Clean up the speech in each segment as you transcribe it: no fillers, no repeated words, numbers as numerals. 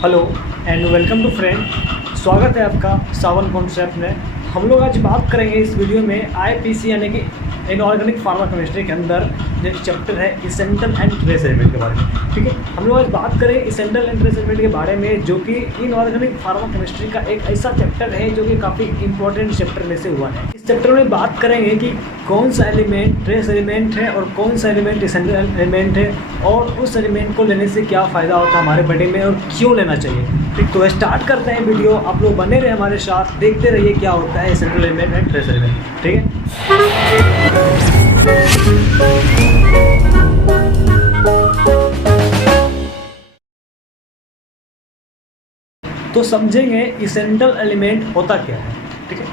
Hello and welcome to friend. स्वागत है आपका सावन कॉन्सेप्ट में। हम लोग आज बात करेंगे इस वीडियो में आईपीसी यानी कि इनऑर्गेनिक फार्मा केमिस्ट्री के अंदर जो चैप्टर है इसेंशियल एंड ट्रेस एलिमेंट के बारे में। ठीक है, हम लोग आज बात करें इसेंशियल एंड ट्रेस एलिमेंट के बारे में, जो कि इनऑर्गेनिक फार्मा केमिस्ट्री का एक ऐसा चैप्टर है जो कि काफ़ी इंपॉर्टेंट चैप्टर में से हुआ है। इस चैप्टर में बात करेंगे कि कौन सा एलिमेंट ट्रेस एलिमेंट है और कौन सा एलिमेंट इसेंशियल एलिमेंट है, और उस एलिमेंट को लेने से क्या फ़ायदा होता है हमारे बॉडी में और क्यों लेना चाहिए। ठीक, तो स्टार्ट करते हैं वीडियो। आप लोग बने रहे हमारे साथ, देखते रहिए क्या होता है essential element and trace element. ठीक है, तो समझेंगे इसेंशियल एलिमेंट होता क्या है। ठीक है,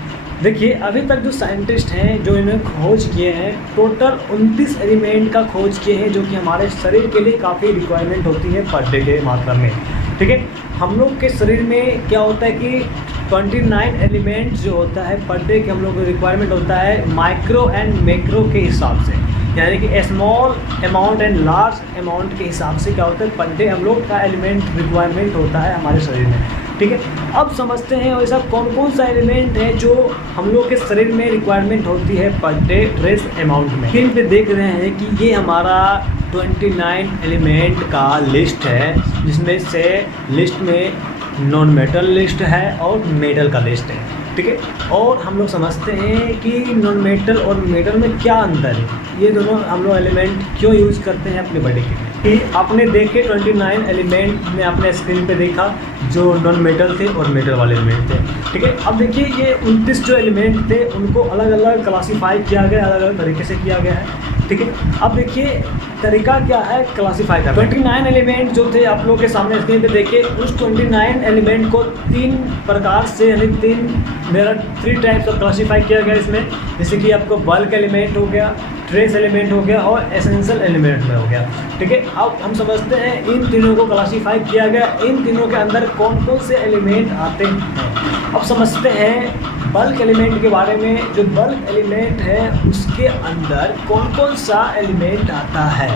देखिए अभी तक जो साइंटिस्ट हैं जो इन्हें खोज किए हैं, टोटल 29 एलिमेंट का खोज किए हैं, जो कि हमारे शरीर के लिए काफ़ी रिक्वायरमेंट होती है पर डे के मात्रा में। ठीक है, हम लोग के शरीर में क्या होता है कि 29 एलिमेंट जो होता है पर डे के हम लोग को रिक्वायरमेंट होता है माइक्रो एंड मैक्रो के हिसाब से, यानी कि small amount and large amount के हिसाब से क्या होता है पर डे हम लोग का एलिमेंट रिक्वायरमेंट होता है हमारे शरीर में। ठीक है, अब समझते हैं वैसा कौन कौन सा एलिमेंट है जो हम लोग के शरीर में रिक्वायरमेंट होती है पर डे ट्रेस अमाउंट में। स्क्रीन पे देख रहे हैं कि ये हमारा 29 एलिमेंट का लिस्ट है, जिसमें से लिस्ट में नॉन मेटल लिस्ट है और मेटल का लिस्ट है। ठीक है, और हम लोग समझते हैं कि नॉन मेटल और मेटल में क्या अंतर है, ये दोनों हम लोग एलिमेंट क्यों यूज़ करते हैं अपने बॉडी के लिए। आपने देखे 29 एलिमेंट में आपने स्क्रीन पे देखा जो नॉन मेटल थे और मेटल वाले एलिमेंट थे। ठीक है, अब देखिए ये 29 जो एलिमेंट थे उनको अलग अलग क्लासीफाई किया गया, अलग अलग तरीके से किया गया है। ठीक है, अब देखिए तरीका क्या है क्लासीफाई करने का। 29 एलिमेंट जो थे आप लोग के सामने स्क्रीन पे देखिए, उस 29 एलिमेंट को 3 प्रकार से यानी 3 टाइप्स ऑफ क्लासीफाई किया गया इसमें। जैसे कि आपको बल्क एलिमेंट हो गया, ट्रेस एलिमेंट हो गया और एसेंशियल एलिमेंट में हो गया। ठीक है, अब हम समझते हैं इन तीनों को क्लासीफाई किया गया, इन तीनों के अंदर कौन कौन से एलिमेंट आते हैं। अब समझते हैं बल्क एलिमेंट के बारे में। जो बल्क एलिमेंट है उसके अंदर कौन कौन सा एलिमेंट आता है।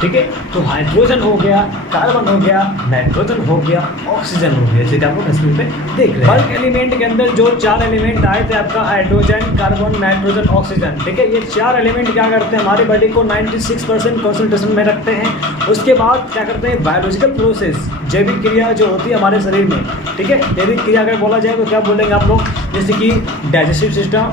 ठीक है, तो हाइड्रोजन हो गया, कार्बन हो गया, नाइट्रोजन हो गया, ऑक्सीजन हो गया, जैसे आपको स्क्रीन पे देख रहे हैं। बल्क एलिमेंट के अंदर जो 4 एलिमेंट आए थे आपका हाइड्रोजन, कार्बन, नाइट्रोजन, ऑक्सीजन। ठीक है, ये 4 एलिमेंट क्या करते हैं हमारे बॉडी को 96% कॉन्सेंट्रेशन में रखते हैं। उसके बाद क्या करते हैं बायोलॉजिकल प्रोसेस, जैविक क्रिया जो होती है हमारे शरीर में। ठीक है, जैविक क्रिया अगर बोला जाए तो क्या बोलेंगे आप लोग, जैसे कि digestive system,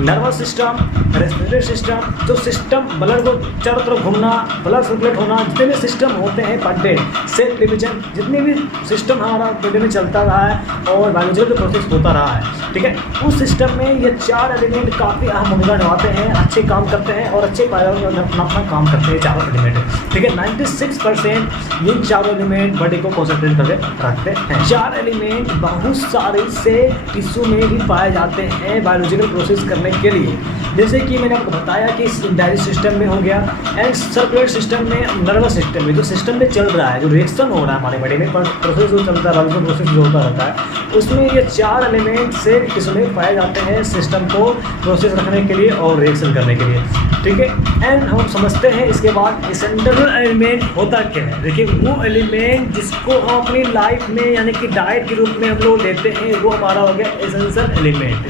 nervous system, respiratory system, जो सिस्टम ब्लड को चारों तरफ घूमना, ब्लड सर्कुलेट होना, जितने भी सिस्टम होते हैं पर डे, सेल डिवीजन, जितने भी सिस्टम हमारा बॉडी में चलता रहा है और बायोलॉजिकल प्रोसेस होता रहा है। ठीक है, उस सिस्टम में ये 4 एलिमेंट काफ़ी अहम भूमिका निभाते हैं, अच्छे काम करते हैं और अच्छे अपना काम करते हैं चारों एलिमेंट। ठीक है, 96% ये 4 एलिमेंट बॉडी को कॉन्सेंट्रेट करके रखते हैं। 4 एलिमेंट बहुत सारे से टिश्यू में भी पाए जाते हैं बायोलॉजिकल प्रोसेस करने के लिए। जैसे कि मैंने आपको बताया कि डाइजेस्टिव सिस्टम में हो गया एंड सर्कुलेटरी सिस्टम में, नर्वस सिस्टम में, जो सिस्टम में चल रहा है, जो रिएक्शन हो रहा है हमारे बॉडी में, प्रोसेस जो चलता है, बायोलॉजिकल प्रोसेस जो होता रहता है, उसमें ये 4 एलिमेंट से इसमें पाए जाते हैं सिस्टम को प्रोसेस रखने के लिए और रिएक्शन करने के लिए। ठीक है, एंड हम समझते हैं इसके बाद इसेंशियल एलिमेंट होता क्या है। देखिए वो एलिमेंट जिसको हम अपनी लाइफ में यानी कि डाइट के रूप में हम लोग लेते हैं, वो हमारा हो गया एसेंशियल एलिमेंट,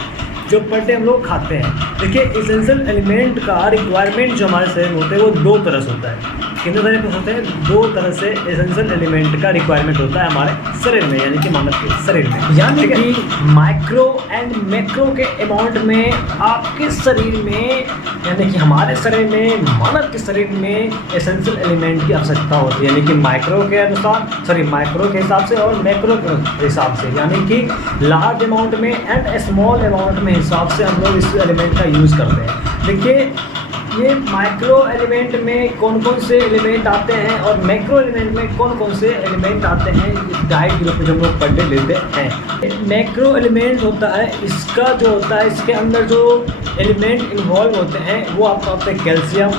जो पर डे हम लोग खाते हैं। देखिए एसेंशियल एलिमेंट का रिक्वायरमेंट जो हमारे शरीर में होते हैं वो 2 तरह से होता है। कितने तरह के होते हैं? 2 तरह से एसेंशियल एलिमेंट का रिक्वायरमेंट होता है हमारे शरीर में, यानी कि मानव के शरीर में। यानी कि माइक्रो एंड मैक्रो के अमाउंट में आपके शरीर में, यानी कि हमारे शरीर में, मानव के शरीर में एसेंशियल एलिमेंट की आवश्यकता होती है, यानी कि माइक्रो के अनुसार, माइक्रो के हिसाब से और मैक्रो के हिसाब से, यानी कि लार्ज अमाउंट में एंड स्मॉल अमाउंट में हिसाब से हम लोग इस एलिमेंट का यूज़ करते हैं। देखिए ये माइक्रो एलिमेंट में कौन कौन से एलिमेंट आते हैं और मैक्रो एलिमेंट में कौन कौन से एलिमेंट आते हैं डाइट के रूप में जो लोग पर डे लेते हैं। मैक्रो एलिमेंट होता है, इसका जो होता है, इसके अंदर जो एलिमेंट इन्वॉल्व होते हैं वो आपका होता है calcium,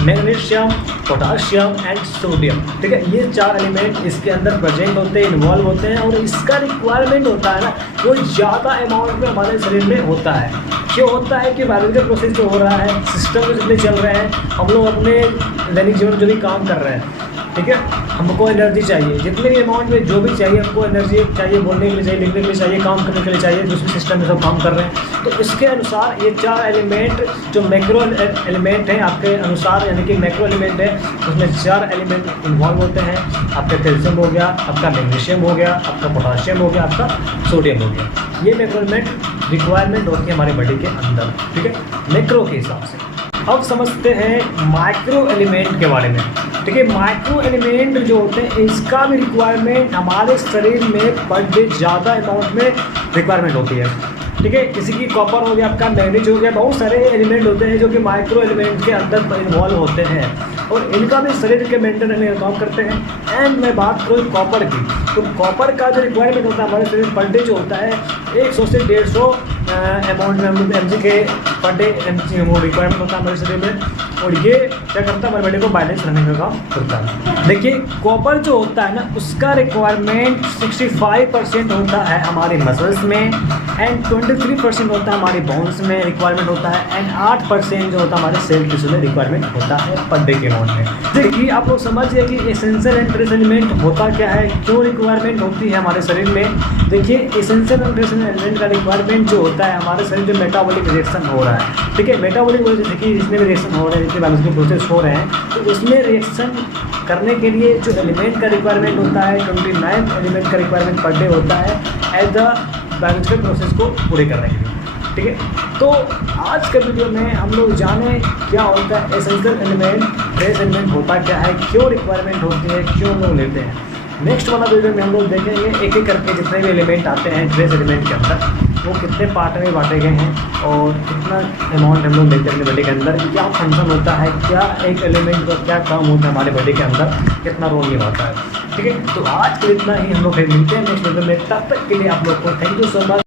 magnesium, potassium and sodium. ठीक है, ये 4 एलिमेंट इसके अंदर प्रेजेंट होते हैं, इन्वॉल्व होते हैं, और इसका रिक्वायरमेंट होता है ना वो ज़्यादा अमाउंट में हमारे शरीर में होता है। क्यों होता है कि बायोलॉजिकल प्रोसेस जो हो रहा है, सिस्टम जो जितने चल रहे हैं, हम लोग अपने दैनिक जीवन जो भी काम कर रहे हैं, ठीक है। हमको एनर्जी चाहिए, जितने भी अमाउंट में जो भी चाहिए हमको एनर्जी चाहिए, बोलने के लिए चाहिए, लिखने के लिए चाहिए, काम करने के लिए चाहिए, जिस भी सिस्टम में सब काम कर रहे हैं। तो इसके अनुसार ये 4 एलिमेंट जो मैक्रो एलिमेंट हैं आपके अनुसार, यानी कि मैक्रो एलिमेंट है, उसमें 4 एलिमेंट इन्वॉल्व होते हैं। आपका कैल्शियम हो गया, आपका मैग्नीशियम हो गया, आपका पोटाशियम हो गया, आपका सोडियम हो गया। ये मैक्रो एलिमेंट रिक्वायरमेंट होती है हमारे बॉडी के अंदर, ठीक है, मैक्रो के हिसाब से। अब समझते हैं माइक्रो एलिमेंट के बारे में, ठीक है। माइक्रो एलिमेंट जो होते हैं इसका भी रिक्वायरमेंट हमारे शरीर में पर डे ज़्यादा अमाउंट में रिक्वायरमेंट होती है, ठीक है। किसी की कॉपर हो गया, आपका मैग्नीज हो गया, बहुत सारे एलिमेंट होते हैं जो कि माइक्रो एलिमेंट के अंदर इन्वॉल्व होते हैं और इनका भी शरीर के मेंटेन करने का काम करते हैं। एंड मैं बात करूँ कॉपर की, तो कॉपर का जो रिक्वायरमेंट होता है हमारे शरीर पर डे जो होता है 100 से 150 अमाउंट में एम जी के पर डे रिक्वायरमेंट होता है हमारे शरीर में। और ये क्या करता है, हमारे बॉडी को बैलेंस रखने का काम करता है। देखिए कॉपर जो होता है ना, उसका रिक्वायरमेंट 65% होता है हमारे मसल्स में एंड 23% होता है हमारे बोन्स में रिक्वायरमेंट होता है एंड 8% जो होता है हमारे सेल टिश्यू में रिक्वायरमेंट होता है पर डे के अमाउंट में। देखिए आप लोग समझिए कि एसेंशियल एंड ट्रेस एलिमेंट होता क्या है, क्यों रिक्वायरमेंट होती है हमारे शरीर में। देखिए एसेंशियल एंड ट्रेस एलिमेंट का रिक्वायरमेंट जो होता है हमारे शरीर में मेटाबॉलिक रिएक्शन हो रहा है, ठीक है। मेटाबॉलिक देखिए जितने भी रिएक्शन हो रहे हैं, जितने बायोलॉजिकल प्रोसेस हो रहे हैं, तो उसमें रिएक्शन करने के लिए जो एलिमेंट का रिक्वायरमेंट होता है 29 एलिमेंट का रिक्वायरमेंट पर डे होता है एज द बायोलॉजिकल प्रोसेस को पूरे करने के लिए, ठीक है। तो आज के वीडियो में हम लोग जाने क्या होता है एसेंशियल एलिमेंट, ट्रेस एलिमेंट होता क्या है, क्यों रिक्वायरमेंट होती है, क्यों लोग लेते हैं। नेक्स्ट वाला वीडियो में हम लोग देखेंगे एक एक करके जितने भी एलिमेंट आते हैं ट्रेस एलिमेंट के अंदर वो कितने पार्ट में बांटे गए हैं और कितना अमाउंट हम लोग लेते हैं अपने बॉडी के अंदर, क्या फंक्शन होता है, क्या एक एलिमेंट का क्या काम होता है हमारे बॉडी के अंदर, कितना रोल निभाता है, ठीक है। तो आज के इतना ही हम लोग फिर मिलते हैं नेक्स्ट वीडियो में, तब तक के लिए आप लोग को थैंक यू सो मच।